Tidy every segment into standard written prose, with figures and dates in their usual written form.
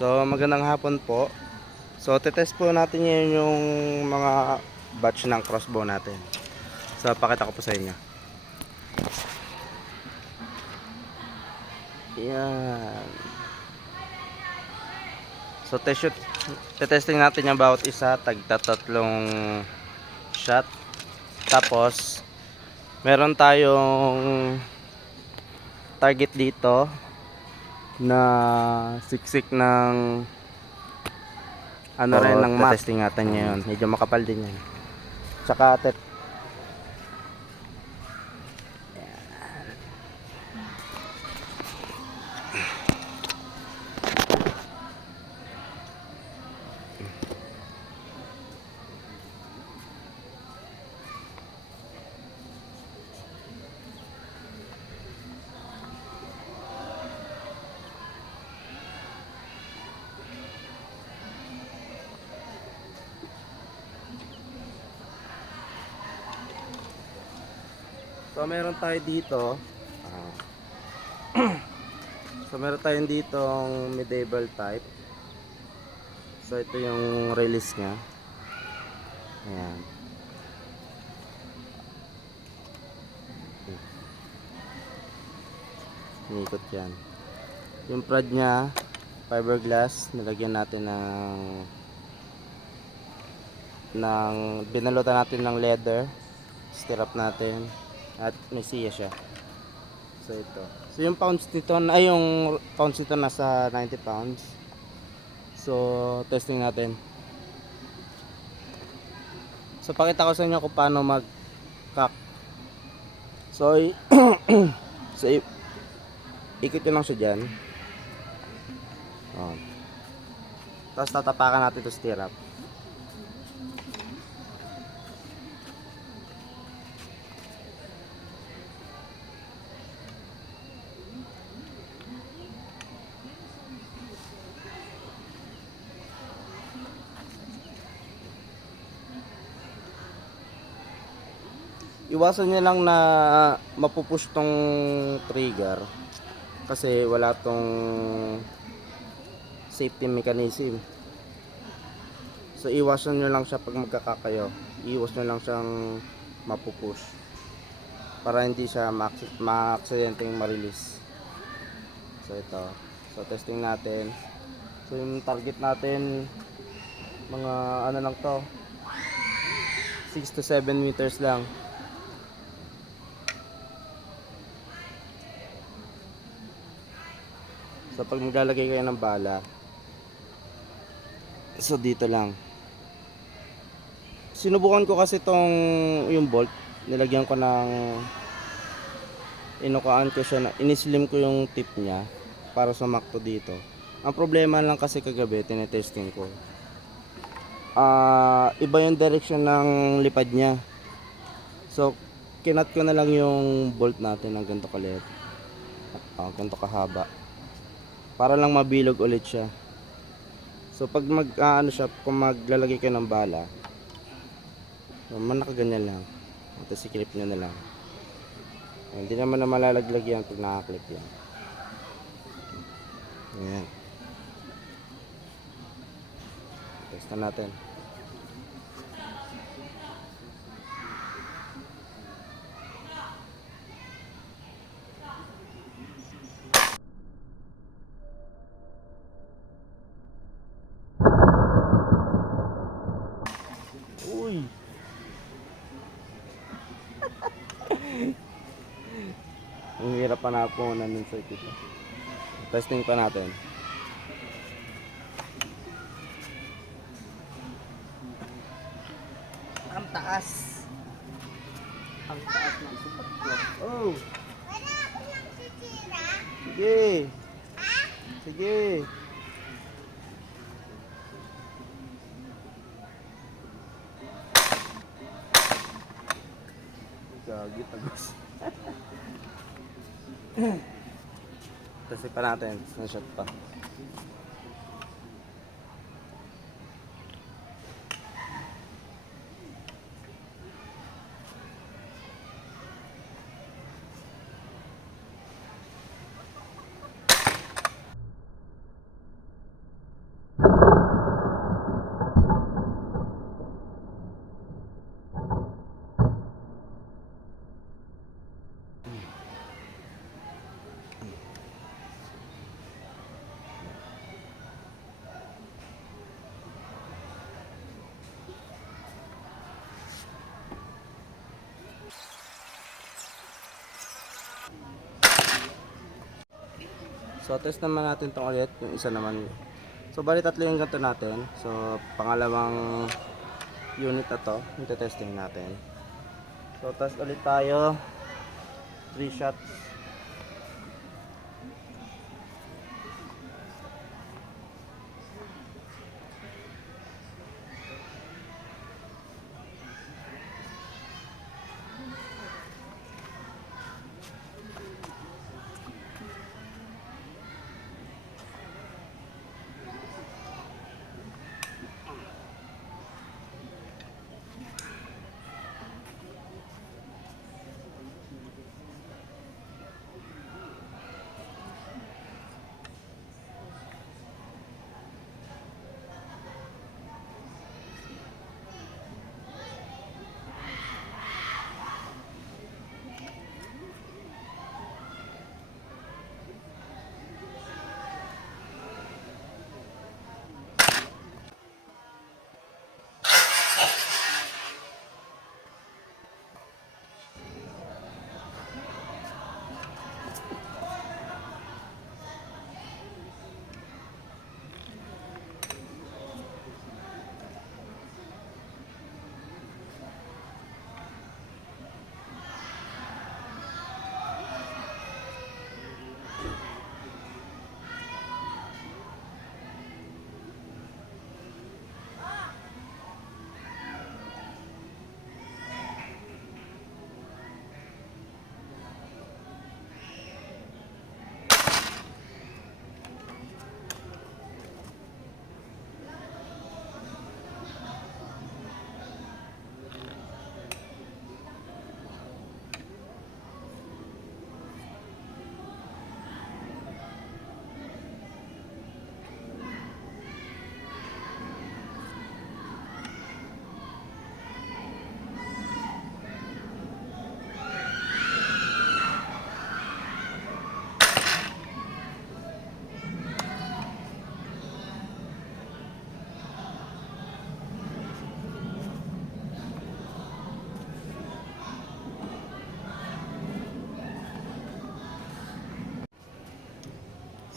So magandang hapon po. So tetest po natin ngayon yung mga batch ng crossbow natin. So pakita ko po sa inyo. Yan. So tetesting natin yung bawat isa, tagtatatlong shot. Tapos meron tayong target dito na siksik ng ano rin ng mat. Testing natin ngayon. Medyo makapal din yan. Tsaka so meron tayo dito. ah, so meron tayong ditong medieval type. So ito yung release nya. Ayan. Inikot yan. Yung prad nya, fiberglass. Nilagyan natin binalutan natin ng leather. Stirrup natin. At may siya siya. So ito. So yung pounds nito, ay yung pounds nito nasa 90 pounds. So testing natin. So pakita ko sa inyo kung paano mag-cock. So so ikot ko lang siya dyan. Oh. Tapos tatapakan natin ito stirrup. Iwasan nyo lang na mapupush tong trigger kasi wala tong safety mechanism. So iwasan nyo lang siya pag magkakakayo. Iwas nyo lang siyang mapupush para hindi siya ma-aksidenteng ma-release. So ito. So testing natin. So yung target natin mga ano lang to, 6 to 7 meters lang. So pag maglalagay kayo ng bala, so dito lang. Sinubukan ko kasi tong yung bolt, nilagyan ko ng inukaan ko siya na inislim ko yung tip niya para sumakto dito. Ang problema lang kasi kagabi tinetesting ko. Iba yung direction ng lipad niya. So kinat ko na lang yung bolt natin ng ganito kalit. Ganito kahaba. Para lang mabilog ulit siya. So pag ano siya, kung maglalagay kayo ng bala, nakaganyan lang. Tapos i-clip nyo na lang. Hindi naman na malalaglag yan pag nakaklip yan. Ayan. Testan natin. Uy! Ang hirap pa na po ng circuit. Testing pa natin. Ang taas. Ang taas ng supat ko. Oh! Sige! Sige! Gagi, tagos. Testing pa natin. Snapshot pa. So test naman natin tong ulit, yung isa naman. So bali tatlo yung ganito natin. So pangalawang unit na to, yung testing natin. So test ulit tayo, 3 shots.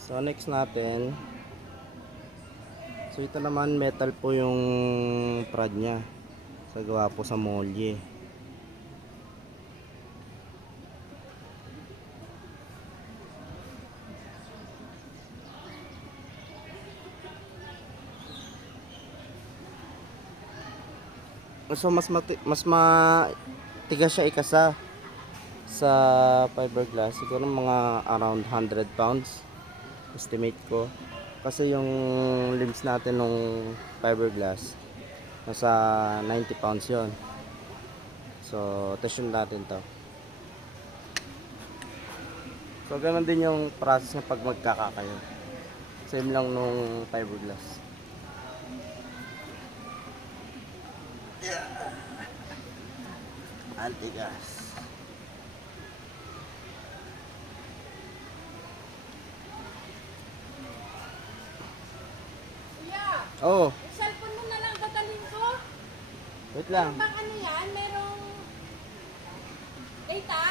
So next natin, so ito naman metal po yung prad nya. So gawa po sa molye. So mas matigas siya ikasa sa fiberglass. Siguro mga around 100 pounds estimate ko. Kasi yung limbs natin ng fiberglass nasa 90 pounds yon. So testin natin to. So ganun din yung process ng pag magkakakayo. Same lang nung fiberglass. Yeah. Antigas. Oh, Yung cellphone mo na lang dadalhin ko. wait lang. Bang ano yan? Merong data?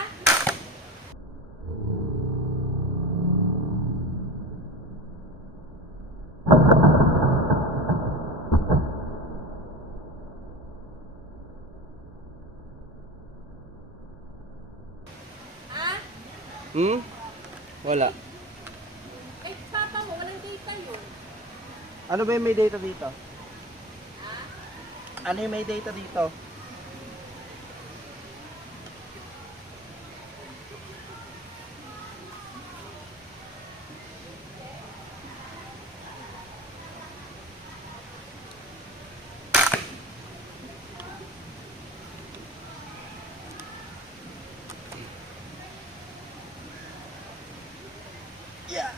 Ha? Wala. Eh, papa mo, walang data yun. Ano ba yung may data dito? Ha? Ano yung may data dito? Yeah.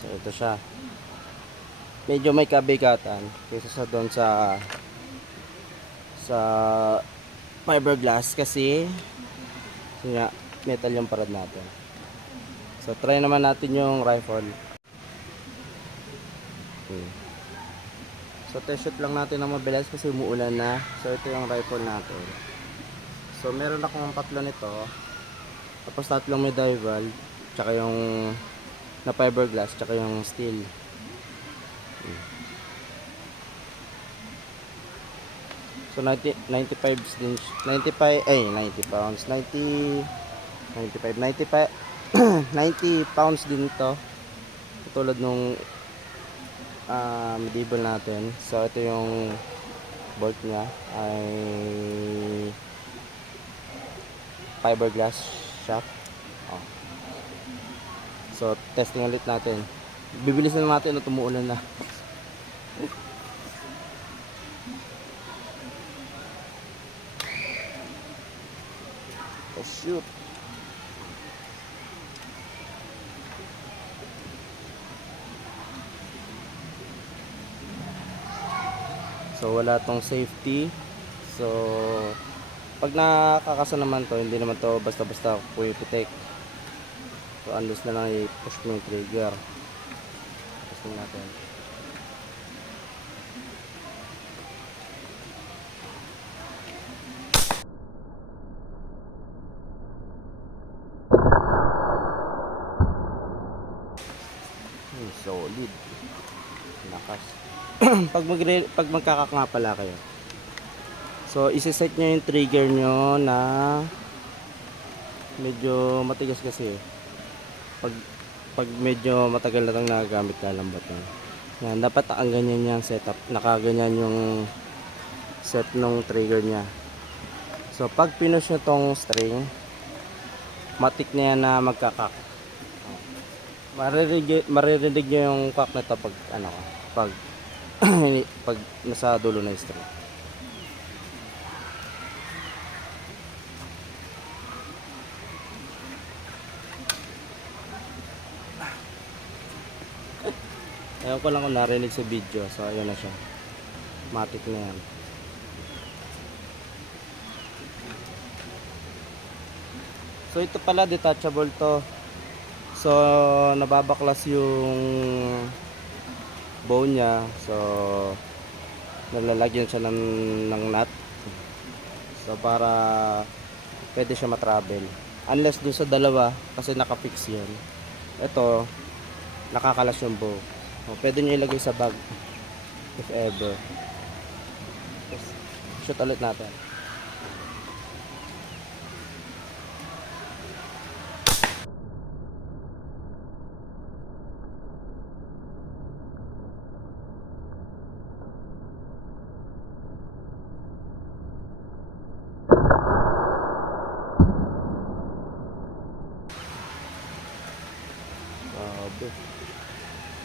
So ito siya. Medyo may kabigatan kaysa sa doon sa sa fiberglass kasi yun nga, metal yung parad natin. So try naman natin yung rifle. So test shoot lang natin ng mabilis kasi umuulan na. So ito yung rifle natin. So meron akong 3 nito. Tapos 3 may dive valve, tsaka yung na fiberglass, tsaka yung steel. So 95 din 95 90 pounds 90 95 95 90 pounds din ito. Tulad nung medieval natin. So ito yung bolt niya ay fiberglass shaft. Oh. So testing ulit natin. Bibilisan natin na tumuulan na. Oh shoot. So wala tong safety. So pag nakakasa naman to, hindi naman to basta-basta pumipitik. So unless na lang i-push mo yung trigger. Testing natin. Solid. Lakas. Pag magkakanga pala kayo. So isi-set nyo yung trigger nyo na medyo matigas kasi. Pag medyo matagal na itong nagagamit ka lambat na. Yan, dapat ang ganyan yung setup. Nakaganyan yung set ng trigger nya. So pag pinush nyo tong string, matik na yan na magkakak. Maririnig nyo yung crack nito pag ano, pag nasa dulo na yung string. Ewan ko lang kung narinig sa video. So ayun na siya, matik na yan. So ito pala detachable to. So nababaklas yung bone nya. So nalalagyan siya ng nut. So para pwede siya matravel. Unless doon sa dalawa kasi nakafix yun. Ito nakakalas yung bow. So, pwede nyo ilagay sa bag if ever. Shoot ulit natin.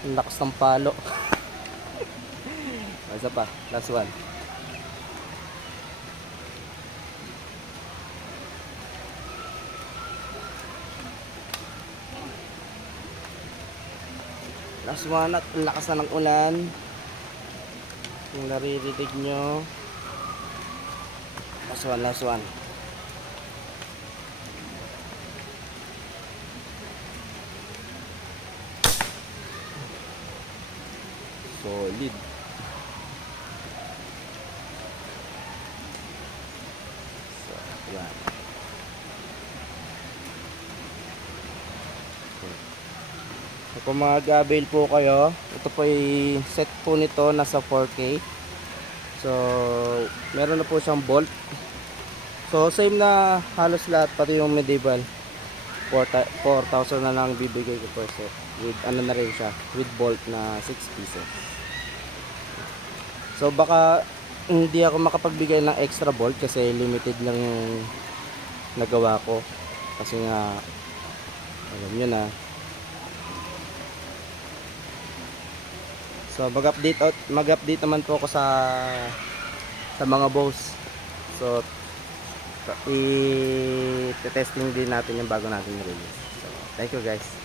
Ang lakas ng palo. Isa pa, last one. Last one at ang lakas na ng ulan. Kung naririnig nyo. Last one, last one. Solid. So, yan. So, kung mag-avail po kayo, ito po ay set po nito nasa 4K. So, meron na po siyang bolt. So, same na halos lahat, pati yung medieval. 4,000 na lang bibigay ko per set. With ano na rin siya, with bolt na 6 pieces. So baka hindi ako makapagbigay ng extra bolt kasi limited lang yung nagawa ko. Kasi nga alam nyo na. So mag-update naman po ako sa mga bows. So i-testing din natin yung bago natin release. So thank you guys.